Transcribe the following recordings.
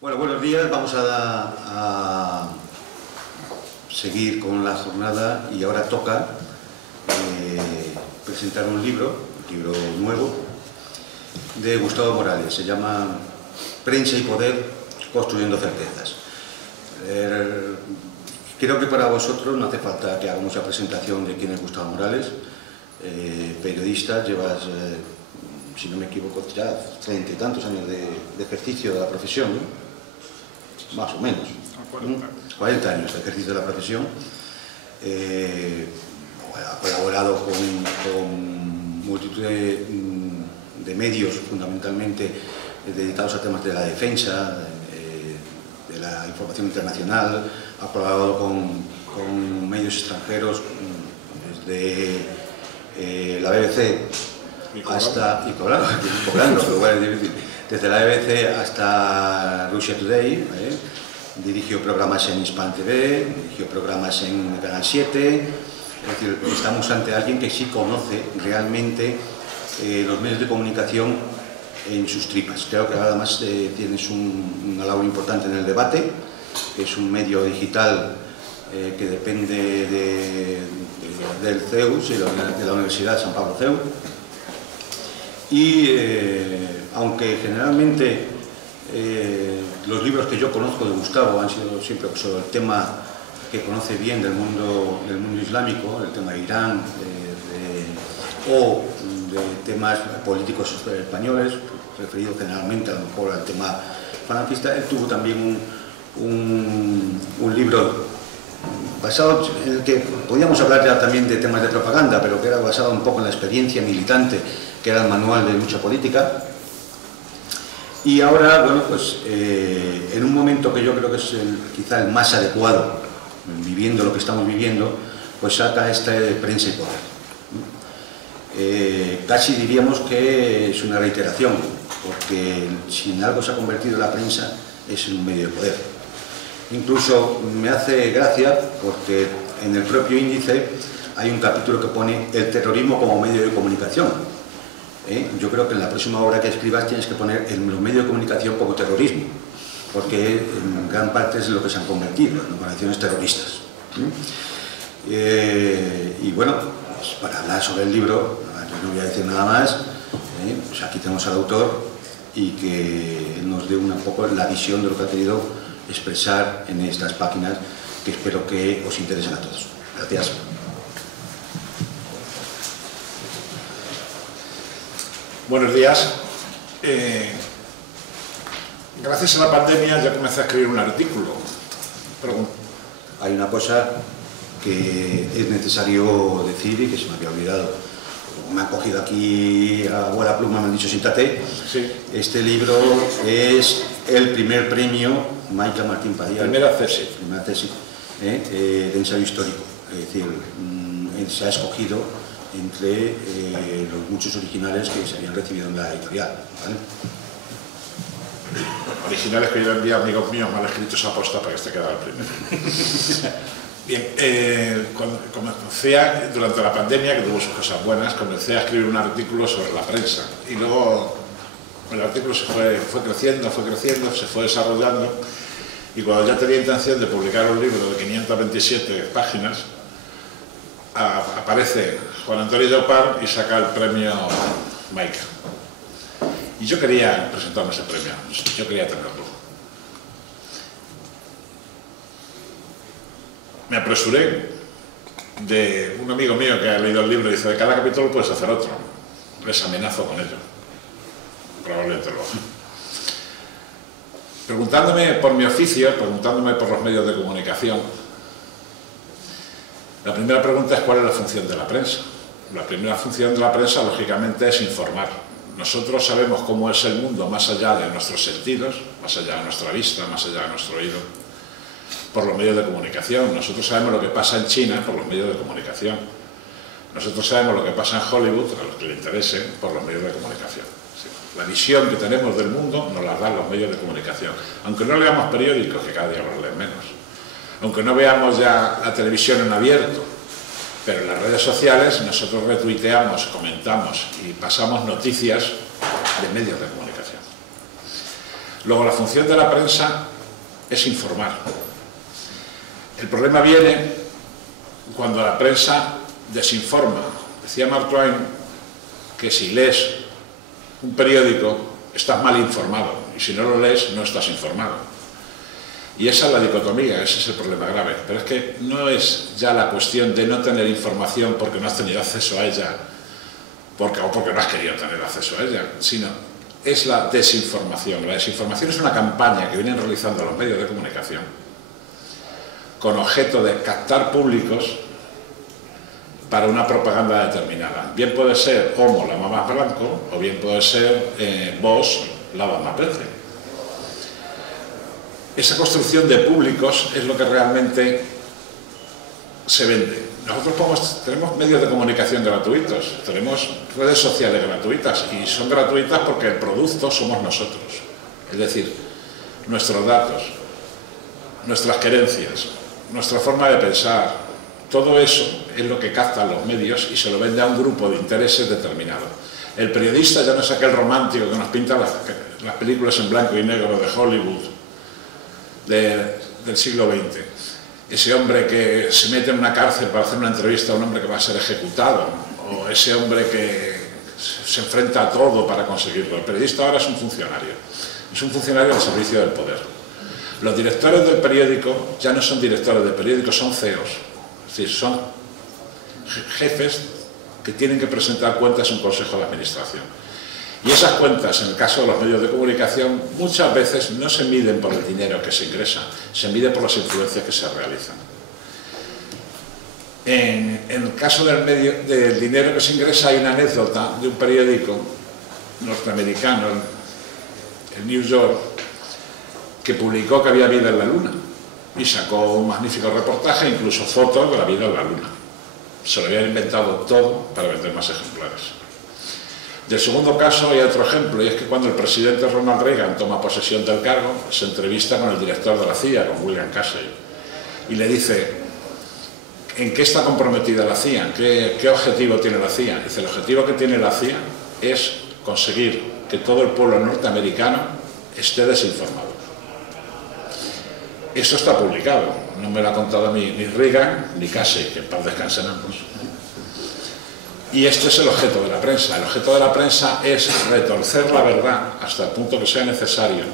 Bueno, buenos días. Vamos a seguir con la jornada y ahora toca presentar un libro nuevo de Gustavo Morales. Se llama Prensa y Poder, construyendo certezas. Creo que para vosotros no hace falta que haga mucha presentación de quién es Gustavo Morales. Periodista, llevas, si no me equivoco, ya 30 y tantos años de ejercicio de la profesión, ¿no? Más o menos. 40 años de ejercicio de la profesión. Ha colaborado con multitud de medios, fundamentalmente dedicados a temas de la defensa, de la información internacional. Ha colaborado con medios extranjeros, desde la BBC hasta, cobrando, pero bueno, es difícil, desde la BBC hasta Russia Today. Dirigió programas en Hispan TV, dirigió programas en Canal 7. Es decir, estamos ante alguien que sí conoce realmente los medios de comunicación en sus tripas. Creo que además tienes una labor importante en el debate, que es un medio digital que depende del CEU, de la Universidad de San Pablo CEU. Y aunque generalmente los libros que yo conozco de Gustavo han sido siempre sobre el tema que conoce bien del mundo islámico, el tema de Irán, o de temas políticos españoles, referido generalmente a lo mejor al tema falangista. Él tuvo también un libro basado en el que podíamos hablar ya también de temas de propaganda, pero que era basado un poco en la experiencia militante, que era el manual de lucha política. Y ahora, bueno, pues en un momento que yo creo que es quizá el más adecuado, viviendo lo que estamos viviendo, pues saca esta de Prensa y Poder. Casi diríamos que es una reiteración, porque si en algo se ha convertido la prensa es en un medio de poder. Incluso me hace gracia porque en el propio índice hay un capítulo que pone el terrorismo como medio de comunicación. Yo creo que en la próxima obra que escribas tienes que poner los medios de comunicación como terrorismo, porque en gran parte es lo que se han convertido, en organizaciones terroristas. Y bueno, pues para hablar sobre el libro, yo no voy a decir nada más. Pues aquí tenemos al autor y que nos dé un poco la visión de lo que ha querido expresar en estas páginas, que espero que os interesen a todos. Gracias. Buenos días. Gracias a la pandemia ya comencé a escribir un artículo. Hay una cosa que es necesario decir y que se me había olvidado. Me han cogido aquí a buena pluma, me han dicho siéntate. Sí. Este libro es el primer premio Maica Martín Padilla. Primera tesis de ensayo histórico. Es decir, se ha escogido entre los muchos originales que se habían recibido en la editorial, ¿vale? Originales que yo envié a amigos míos mal escritos a posta para que este quedara el primero. Bien, cuando comencé durante la pandemia, que tuvo sus cosas buenas, comencé a escribir un artículo sobre la prensa. Y luego el artículo fue creciendo, se fue desarrollando. Y cuando ya tenía intención de publicar un libro de 527 páginas, aparece Juan Antonio Llopart y saca el premio Maica. Y yo quería presentarme ese premio, yo quería tenerlo. Me apresuré de un amigo mío que ha leído el libro y dice: de cada capítulo puedes hacer otro. Les amenazo con ello. Probablemente lo haga. Preguntándome por mi oficio, preguntándome por los medios de comunicación, la primera pregunta es: ¿cuál es la función de la prensa? La primera función de la prensa, lógicamente, es informar. Nosotros sabemos cómo es el mundo más allá de nuestros sentidos, más allá de nuestra vista, más allá de nuestro oído, por los medios de comunicación. Nosotros sabemos lo que pasa en China por los medios de comunicación. Nosotros sabemos lo que pasa en Hollywood, a los que le interese, por los medios de comunicación. La visión que tenemos del mundo nos la dan los medios de comunicación. Aunque no leamos periódicos, que cada día los leen menos. Aunque no veamos ya la televisión en abierto, pero en las redes sociales nosotros retuiteamos, comentamos y pasamos noticias de medios de comunicación. Luego, la función de la prensa es informar. El problema viene cuando la prensa desinforma. Decía Mark Twain que si lees un periódico estás mal informado y si no lo lees no estás informado. Y esa es la dicotomía, ese es el problema grave. Pero es que no es ya la cuestión de no tener información porque no has tenido acceso a ella o porque no has querido tener acceso a ella, sino es la desinformación. La desinformación es una campaña que vienen realizando los medios de comunicación con objeto de captar públicos para una propaganda determinada. Bien puede ser Homo, lava más blanco, o bien puede ser Bosch, lava más verde. Esa construcción de públicos es lo que realmente se vende. Nosotros tenemos medios de comunicación gratuitos, tenemos redes sociales gratuitas y son gratuitas porque el producto somos nosotros. Es decir, nuestros datos, nuestras querencias, nuestra forma de pensar, todo eso es lo que captan los medios y se lo vende a un grupo de intereses determinado. El periodista ya no es aquel romántico que nos pinta las películas en blanco y negro de Hollywood del siglo XX. Ese hombre que se mete en una cárcel para hacer una entrevista a un hombre que va a ser ejecutado, o ese hombre que se enfrenta a todo para conseguirlo. El periodista ahora es un funcionario al servicio del poder. Los directores del periódico ya no son directores del periódico, son CEOs, es decir, son jefes que tienen que presentar cuentas a un consejo de administración. Y esas cuentas, en el caso de los medios de comunicación, muchas veces no se miden por el dinero que se ingresa, se mide por las influencias que se realizan. En el caso del dinero que se ingresa hay una anécdota de un periódico norteamericano, el New York, que publicó que había vida en la Luna y sacó un magnífico reportaje, incluso fotos de la vida en la Luna. Se lo habían inventado todo para vender más ejemplares. Del segundo caso hay otro ejemplo, y es que cuando el presidente Ronald Reagan toma posesión del cargo, se entrevista con el director de la CIA, con William Casey, y le dice: ¿en qué está comprometida la CIA? ¿Qué objetivo tiene la CIA? Dice: el objetivo que tiene la CIA es conseguir que todo el pueblo norteamericano esté desinformado. Esto está publicado, no me lo ha contado a mí ni Reagan ni Casey, que en paz descansen ambos. Y este es el objeto de la prensa. El objeto de la prensa es retorcer la verdad hasta el punto que sea necesario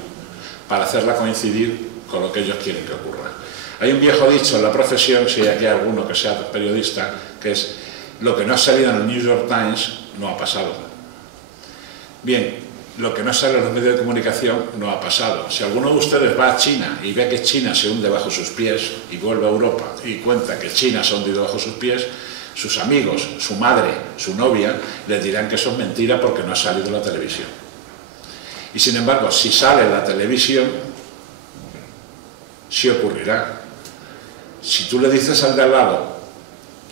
para hacerla coincidir con lo que ellos quieren que ocurra. Hay un viejo dicho en la profesión, si hay aquí alguno que sea periodista, que es: lo que no ha salido en el New York Times no ha pasado. Bien, lo que no sale en los medios de comunicación no ha pasado. Si alguno de ustedes va a China y ve que China se hunde bajo sus pies y vuelve a Europa y cuenta que China se ha hundido bajo sus pies, sus amigos, su madre, su novia, les dirán que eso es mentira porque no ha salido en la televisión. Y sin embargo, si sale en la televisión, sí ocurrirá. Si tú le dices al de al lado: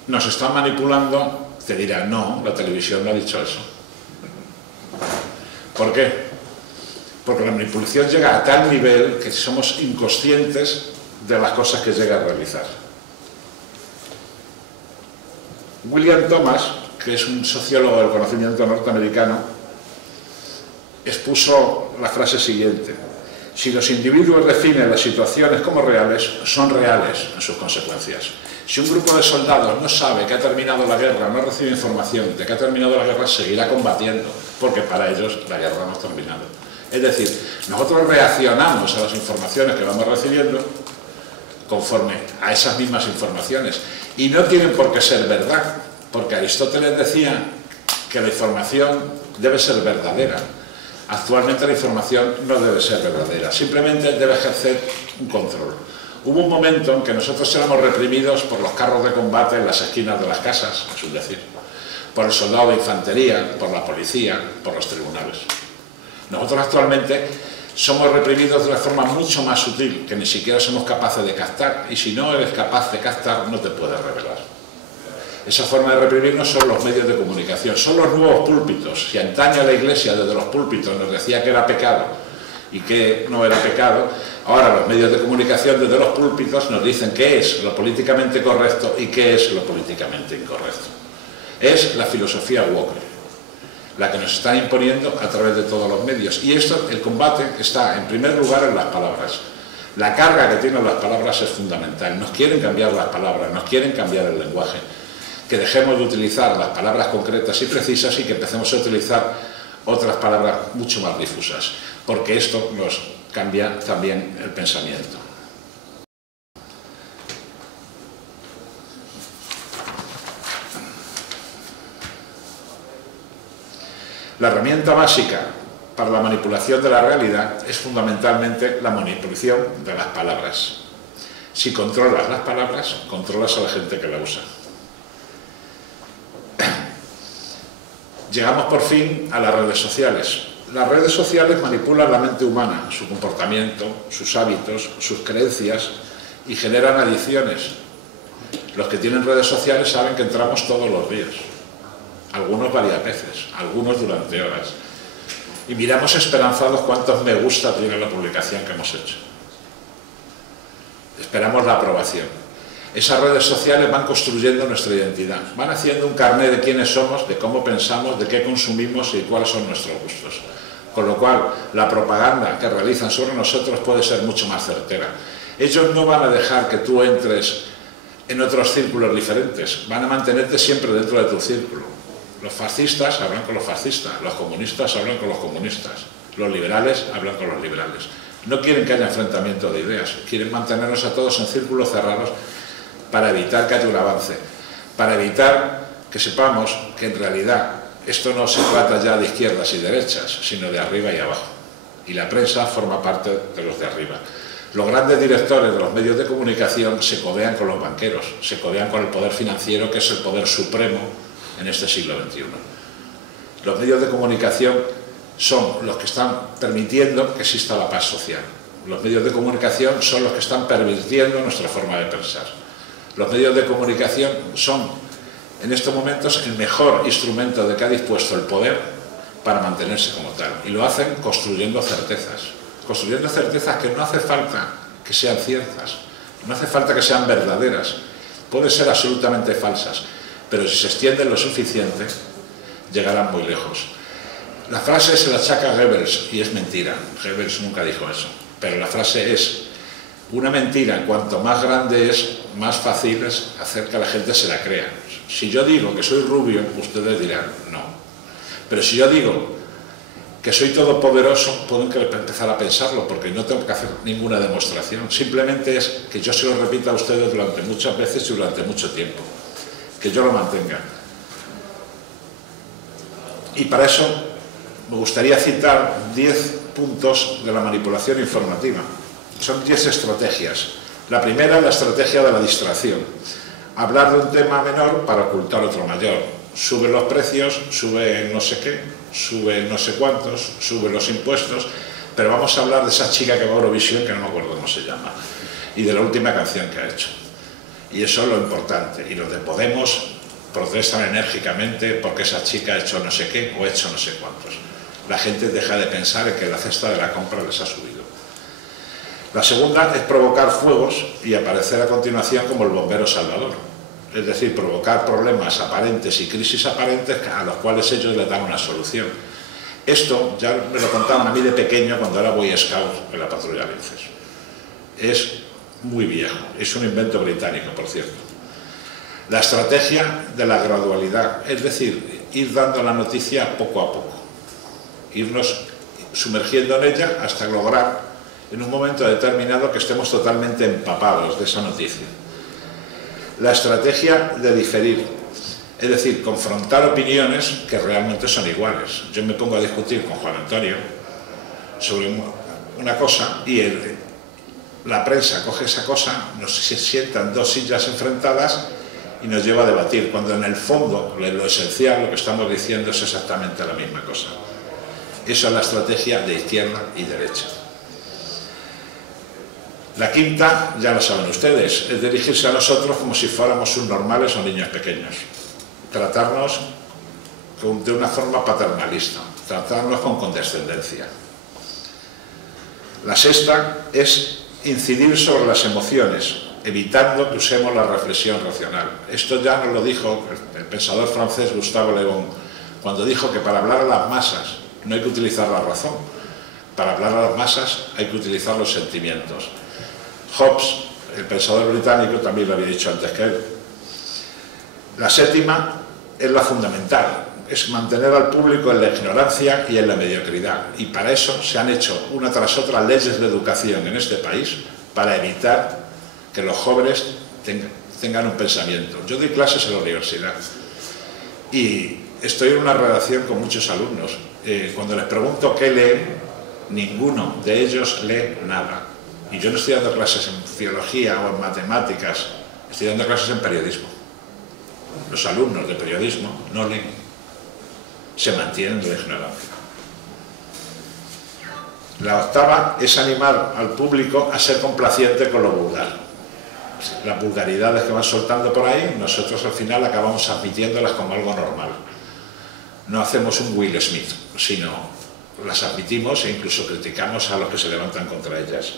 nos están manipulando, te dirá: no, la televisión no ha dicho eso. ¿Por qué? Porque la manipulación llega a tal nivel que somos inconscientes de las cosas que llega a realizar. William Thomas, que es un sociólogo del conocimiento norteamericano, expuso la frase siguiente: si los individuos definen las situaciones como reales, son reales en sus consecuencias. Si un grupo de soldados no sabe que ha terminado la guerra, no recibe información de que ha terminado la guerra, seguirá combatiendo, porque para ellos la guerra no ha terminado. Es decir, nosotros reaccionamos a las informaciones que vamos recibiendo conforme a esas mismas informaciones. Y no tienen por qué ser verdad, porque Aristóteles decía que la información debe ser verdadera. Actualmente la información no debe ser verdadera, simplemente debe ejercer un control. Hubo un momento en que nosotros éramos reprimidos por los carros de combate en las esquinas de las casas, es decir, por el soldado de infantería, por la policía, por los tribunales. Nosotros actualmente somos reprimidos de una forma mucho más sutil, que ni siquiera somos capaces de captar, y si no eres capaz de captar, no te puedes revelar. Esa forma de reprimirnos son los medios de comunicación, son los nuevos púlpitos. Si antaño la Iglesia desde los púlpitos nos decía que era pecado y que no era pecado, ahora los medios de comunicación desde los púlpitos nos dicen qué es lo políticamente correcto y qué es lo políticamente incorrecto. Es la filosofía woke. la que nos están imponiendo a través de todos los medios. Y esto, el combate está en primer lugar en las palabras. La carga que tienen las palabras es fundamental. Nos quieren cambiar las palabras, nos quieren cambiar el lenguaje. Que dejemos de utilizar las palabras concretas y precisas y que empecemos a utilizar otras palabras mucho más difusas, porque esto nos cambia también el pensamiento. La herramienta básica para la manipulación de la realidad es fundamentalmente la manipulación de las palabras. Si controlas las palabras, controlas a la gente que la usa. Llegamos por fin a las redes sociales. Las redes sociales manipulan la mente humana, su comportamiento, sus hábitos, sus creencias y generan adicciones. Los que tienen redes sociales saben que entramos todos los días. Algunos varias veces, algunos durante horas. Y miramos esperanzados cuántos me gusta tiene la publicación que hemos hecho. Esperamos la aprobación. Esas redes sociales van construyendo nuestra identidad, van haciendo un carné de quiénes somos, de cómo pensamos, de qué consumimos y cuáles son nuestros gustos. Con lo cual, la propaganda que realizan sobre nosotros puede ser mucho más certera. Ellos no van a dejar que tú entres en otros círculos diferentes, van a mantenerte siempre dentro de tu círculo. Los fascistas hablan con los fascistas, los comunistas hablan con los comunistas, los liberales hablan con los liberales. No quieren que haya enfrentamiento de ideas, quieren mantenernos a todos en círculos cerrados para evitar que haya un avance, para evitar que sepamos que en realidad esto no se trata ya de izquierdas y derechas, sino de arriba y abajo. Y la prensa forma parte de los de arriba. Los grandes directores de los medios de comunicación se codean con los banqueros, se codean con el poder financiero, que es el poder supremo en este siglo XXI. Los medios de comunicación son los que están permitiendo que exista la paz social. Los medios de comunicación son los que están pervirtiendo nuestra forma de pensar. Los medios de comunicación son, en estos momentos, el mejor instrumento de que ha dispuesto el poder para mantenerse como tal. Y lo hacen construyendo certezas que no hace falta que sean ciertas, no hace falta que sean verdaderas, pueden ser absolutamente falsas, pero si se extienden lo suficiente, llegarán muy lejos. La frase se la achaca a Goebbels y es mentira. Goebbels nunca dijo eso, pero la frase es: una mentira, cuanto más grande es, más fácil es hacer que la gente se la crea. Si yo digo que soy rubio, ustedes dirán no. Pero si yo digo que soy todopoderoso, pueden empezar a pensarlo, porque no tengo que hacer ninguna demostración. Simplemente es que yo se lo repita a ustedes durante muchas veces y durante mucho tiempo. Que yo lo mantenga. Y para eso me gustaría citar 10 puntos de la manipulación informativa. Son 10 estrategias. La primera, la estrategia de la distracción. Hablar de un tema menor para ocultar otro mayor. Sube los precios, sube no sé qué, sube no sé cuántos, sube los impuestos, pero vamos a hablar de esa chica que va a Eurovisión, que no me acuerdo cómo se llama, y de la última canción que ha hecho. Y eso es lo importante. Y los de Podemos protestan enérgicamente porque esa chica ha hecho no sé qué o ha hecho no sé cuántos. La gente deja de pensar en que la cesta de la compra les ha subido. La segunda es provocar fuegos y aparecer a continuación como el bombero salvador. Es decir, provocar problemas aparentes y crisis aparentes a los cuales ellos le dan una solución. Esto ya me lo contaban a mí de pequeño cuando era Boy Scout en la patrulla Linces. Es muy viejo, es un invento británico, por cierto. La estrategia de la gradualidad, es decir, ir dando la noticia poco a poco, irnos sumergiendo en ella hasta lograr en un momento determinado que estemos totalmente empapados de esa noticia. La estrategia de diferir, es decir, confrontar opiniones que realmente son iguales. Yo me pongo a discutir con Juan Antonio sobre una cosa y la prensa coge esa cosa, nos sientan dos sillas enfrentadas y nos lleva a debatir, cuando en el fondo, lo esencial, lo que estamos diciendo es exactamente la misma cosa. Esa es la estrategia de izquierda y derecha. La quinta, ya lo saben ustedes, es dirigirse a nosotros como si fuéramos subnormales o niños pequeños. Tratarnos de una forma paternalista, tratarnos con condescendencia. La sexta es incidir sobre las emociones, evitando que usemos la reflexión racional. Esto ya nos lo dijo el pensador francés Gustave Le Bon cuando dijo que para hablar a las masas no hay que utilizar la razón, para hablar a las masas hay que utilizar los sentimientos. Hobbes, el pensador británico, también lo había dicho antes que él. La séptima es la fundamental, es mantener al público en la ignorancia y en la mediocridad. Y para eso se han hecho una tras otra leyes de educación en este país para evitar que los jóvenes tengan un pensamiento. Yo doy clases en la universidad y estoy en una redacción con muchos alumnos. Cuando les pregunto qué leen, ninguno de ellos lee nada. Y yo no estoy dando clases en filología o en matemáticas, estoy dando clases en periodismo. Los alumnos de periodismo no leen, se mantienen de la ignorancia. La octava es animar al público a ser complaciente con lo vulgar. Las vulgaridades que van soltando por ahí, nosotros al final acabamos admitiéndolas como algo normal. No hacemos un Will Smith, sino las admitimos e incluso criticamos a los que se levantan contra ellas.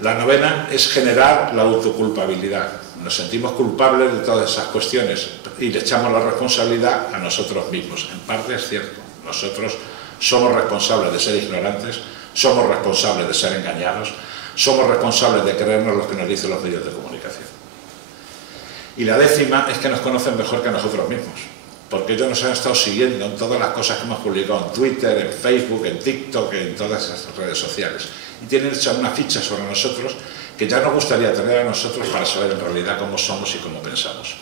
La novena es generar la autoculpabilidad. Nos sentimos culpables de todas esas cuestiones y le echamos la responsabilidad a nosotros mismos. En parte es cierto, nosotros somos responsables de ser ignorantes, somos responsables de ser engañados, somos responsables de creernos lo que nos dicen los medios de comunicación. Y la décima es que nos conocen mejor que nosotros mismos, porque ellos nos han estado siguiendo en todas las cosas que hemos publicado en Twitter, en Facebook, en TikTok, en todas esas redes sociales. Y tienen hecha una ficha sobre nosotros que ya nos gustaría tener a nosotros para saber en realidad cómo somos y cómo pensamos.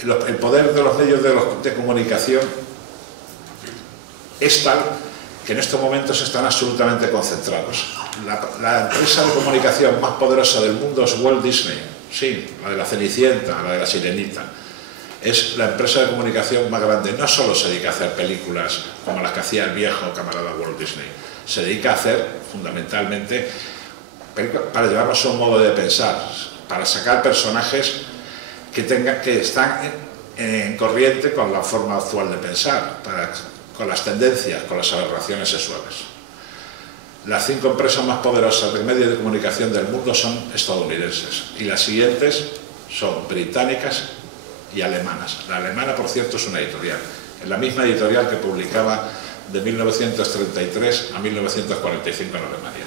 El poder de los medios de comunicación es tal que en estos momentos están absolutamente concentrados. La empresa de comunicación más poderosa del mundo es Walt Disney, sí, la de la Cenicienta, la de la Sirenita. Es la empresa de comunicación más grande. No solo se dedica a hacer películas como las que hacía el viejo camarada Walt Disney, se dedica a hacer fundamentalmente para llevarnos a un modo de pensar, para sacar personajes que están en corriente con la forma actual de pensar, con las tendencias, con las aberraciones sexuales. Las 5 empresas más poderosas del medio de comunicación del mundo son estadounidenses y las siguientes son británicas y alemanas. La alemana, por cierto, es una editorial, es la misma editorial que publicaba de 1933 a 1945 en Alemania.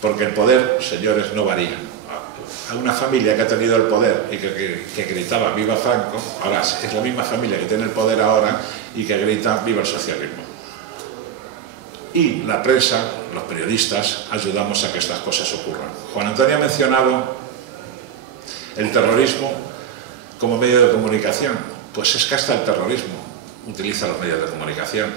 Porque el poder, señores, no varía. A una familia que ha tenido el poder y que gritaba viva Franco, ahora es la misma familia que tiene el poder ahora y que grita viva el socialismo. Y la prensa, los periodistas, ayudamos a que estas cosas ocurran. Juan Antonio ha mencionado el terrorismo como medio de comunicación. Pues es que hasta el terrorismo utiliza los medios de comunicación.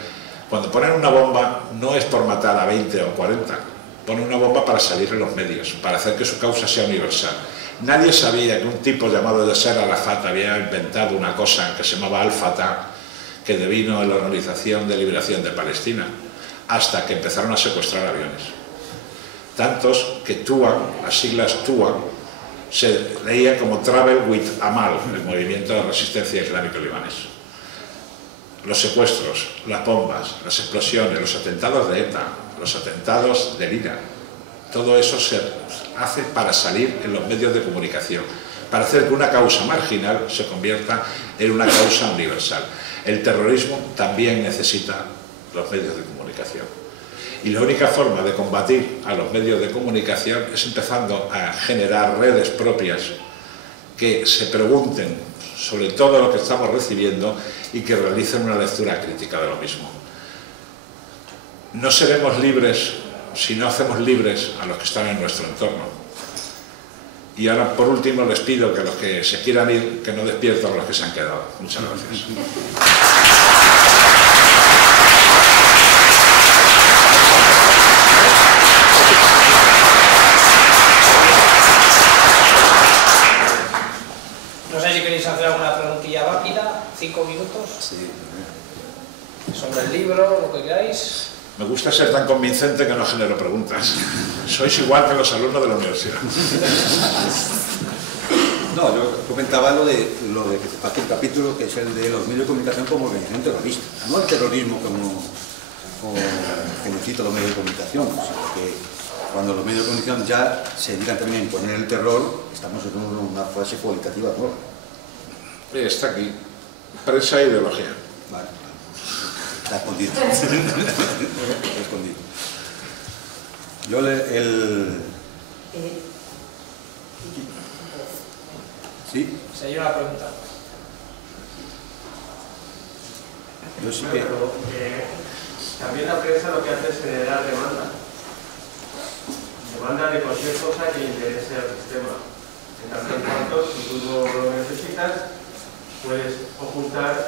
Cuando ponen una bomba no es por matar a 20 o 40, ponen una bomba para salir en los medios, para hacer que su causa sea universal. Nadie sabía que un tipo llamado Yasser Arafat había inventado una cosa que se llamaba Al-Fatah, que devino en la Organización de Liberación de Palestina, hasta que empezaron a secuestrar aviones. Tantos que TUA, las siglas TUA, se leía como Travel with Amal, el movimiento de resistencia islámico libanés. Los secuestros, las bombas, las explosiones, los atentados de ETA, los atentados del IRA, todo eso se hace para salir en los medios de comunicación, para hacer que una causa marginal se convierta en una causa universal. El terrorismo también necesita los medios de comunicación. Y la única forma de combatir a los medios de comunicación es empezando a generar redes propias que se pregunten sobre todo lo que estamos recibiendo y que realicen una lectura crítica de lo mismo. No seremos libres si no hacemos libres a los que están en nuestro entorno. Y ahora, por último, les pido que los que se quieran ir, que no despierten a los que se han quedado. Muchas gracias. No sé si queréis hacer alguna preguntilla rápida, 5 minutos. Sí. Sobre el libro, lo que queráis. Me gusta ser tan convincente que no genero preguntas. Sois igual que los alumnos de la universidad. No, yo comentaba lo de aquel capítulo que es el de los medios de comunicación como organización terrorista. No el terrorismo como genocida los medios de comunicación, sino que cuando los medios de comunicación ya se dedican también a imponer el terror, estamos en una fase cualitativa nueva. Está aquí. Prensa e ideología. Vale. Está escondido. Está escondido. Yo ¿Sí? Si hay una pregunta. Yo sí que... También la prensa lo que hace es generar demanda. Demanda de cualquier cosa que interese al sistema. En tanto en cuanto, si tú no lo necesitas, puedes ocultar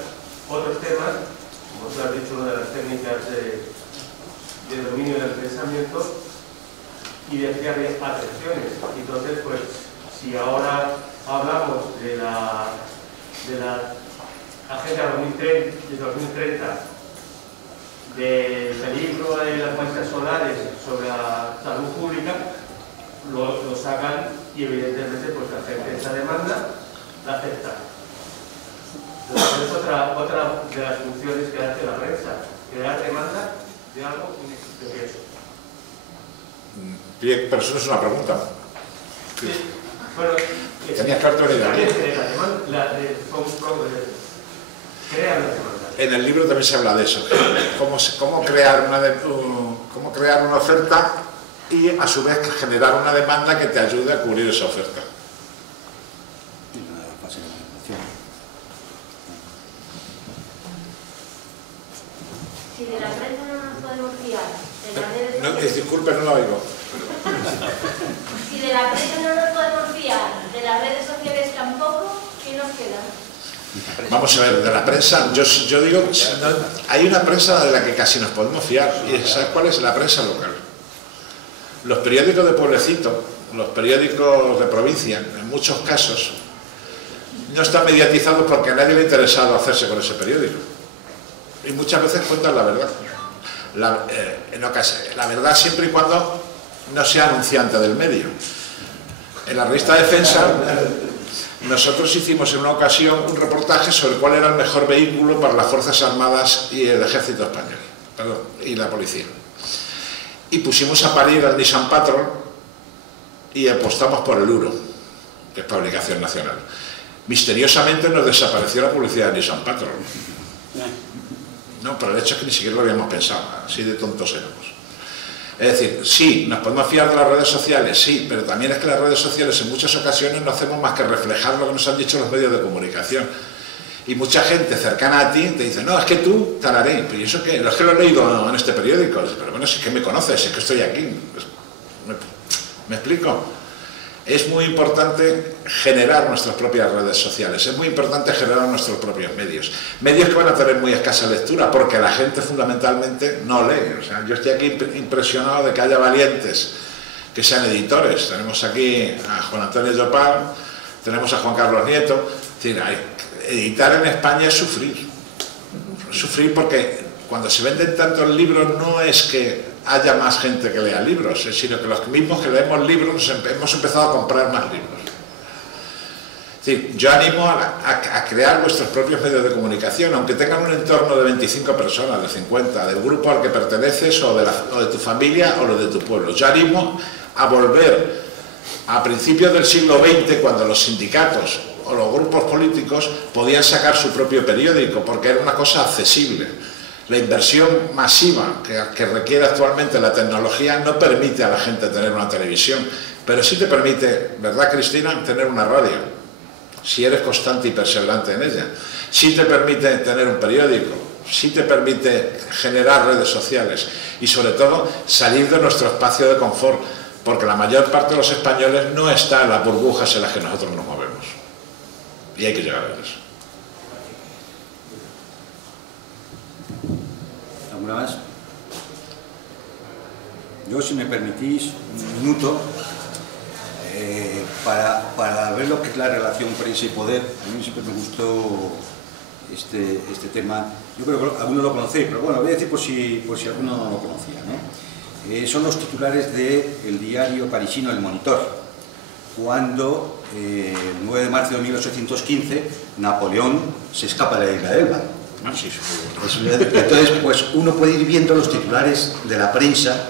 otros temas, como tú has dicho, una de las técnicas de dominio del pensamiento, y desviarle atenciones. Entonces, pues, si ahora hablamos de la Agenda 2030, del peligro de las manchas solares sobre la salud pública, lo sacan y evidentemente pues la gente esa demanda la acepta. Entonces, es otra de las funciones que hace la prensa, crear demanda de algo inexistente. Bien, pero eso no es una pregunta. Sí. Bueno, tenías que haber tenido también crean la demanda. En el libro también se habla de eso, cómo crear una oferta y a su vez generar una demanda que te ayude a cubrir esa oferta. Si de la prensa no nos podemos fiar, de las redes sociales... Disculpe, no lo oigo. Si de la prensa no nos podemos fiar, de las redes sociales tampoco, ¿qué nos queda? Vamos a ver, de la prensa, yo digo, hay una prensa de la que casi nos podemos fiar, y ¿sabes cuál es? La prensa local. Los periódicos de pueblecito, los periódicos de provincia, en muchos casos, no están mediatizados porque a nadie le ha interesado hacerse con ese periódico. Y muchas veces cuentan la verdad. La verdad siempre y cuando no sea anunciante del medio. En la revista Defensa, nosotros hicimos en una ocasión un reportaje sobre cuál era el mejor vehículo para las Fuerzas Armadas y el Ejército Español, y la policía. Y pusimos a parir al Nissan Patrol y apostamos por el Uro, que es fabricación nacional. Misteriosamente nos desapareció la publicidad de Nissan Patrol. No, pero el hecho es que ni siquiera lo habíamos pensado, así de tontos éramos. Es decir, sí, nos podemos fiar de las redes sociales, sí, pero también es que las redes sociales en muchas ocasiones no hacemos más que reflejar lo que nos han dicho los medios de comunicación. Y mucha gente cercana a ti te dice, no, es que tú, talaré, pero eso que, es que lo he leído en este periódico, pero bueno, si es que me conoces, es que estoy aquí. ¿Me explico? Es muy importante generar nuestras propias redes sociales, es muy importante generar nuestros propios medios. Medios que van a tener muy escasa lectura, porque la gente fundamentalmente no lee. O sea, yo estoy aquí impresionado de que haya valientes que sean editores. Tenemos aquí a Juan Antonio Llopar, tenemos a Juan Carlos Nieto. Es decir, editar en España es sufrir. Sufrir porque cuando se venden tantos libros no es que haya más gente que lea libros, sino que los mismos que leemos libros hemos empezado a comprar más libros. Es decir, yo animo a crear vuestros propios medios de comunicación, aunque tengan un entorno de 25 personas, de 50, del grupo al que perteneces o de tu familia o lo de tu pueblo. Yo animo a volver a principios del siglo XX, cuando los sindicatos o los grupos políticos podían sacar su propio periódico, porque era una cosa accesible. La inversión masiva que requiere actualmente la tecnología no permite a la gente tener una televisión, pero sí te permite, ¿verdad, Cristina?, tener una radio, si eres constante y perseverante en ella. Sí te permite tener un periódico, sí te permite generar redes sociales y, sobre todo, salir de nuestro espacio de confort, porque la mayor parte de los españoles no está en las burbujas en las que nosotros nos movemos. Y hay que llegar a eso. ¿Alguna más? Yo, si me permitís, un minuto para ver lo que es la relación prensa y poder. A mí siempre me gustó este tema. Yo creo que algunos lo conocéis, pero bueno, voy a decir por si alguno no lo conocía, ¿no? Son los titulares del diario parisino El Monitor, cuando el 9 de marzo de 1815 Napoleón se escapa de la isla de Elba. Entonces, pues uno puede ir viendo los titulares de la prensa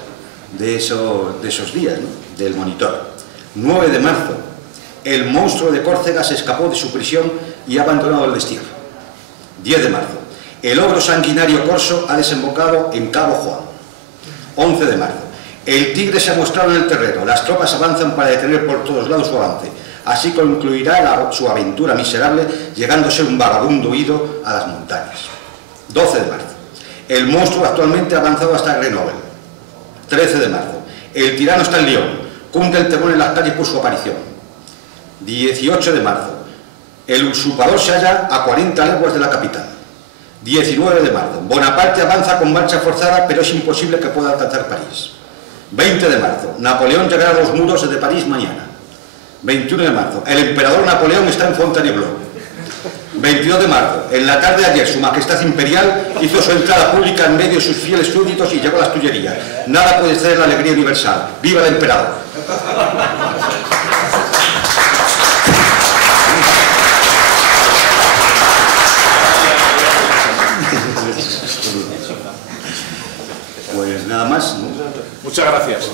de esos días, ¿no? Del Monitor. 9 de marzo, el monstruo de Córcega se escapó de su prisión y ha abandonado el destierro. 10 de marzo, El ogro sanguinario corso ha desembocado en Cabo Juan. 11 de marzo. El tigre se ha mostrado en el terreno. Las tropas avanzan para detener por todos lados su avance. Así concluirá su aventura miserable, llegando a ser un vagabundo huido a las montañas. 12 de marzo. El monstruo actualmente ha avanzado hasta Grenoble. 13 de marzo. El tirano está en Lyon. Cunde el temor en las calles por su aparición. 18 de marzo. El usurpador se halla a 40 leguas de la capital. 19 de marzo. Bonaparte avanza con marcha forzada, pero es imposible que pueda alcanzar París. 20 de marzo. Napoleón llegará a los muros de París mañana. 21 de marzo. El emperador Napoleón está en Fontainebleau. 22 de marzo. En la tarde de ayer, Su Majestad Imperial hizo su entrada pública en medio de sus fieles súbditos y llegó a las Tullerías. Nada puede ser la alegría universal. ¡Viva el emperador! Pues nada más, ¿no? Muchas gracias.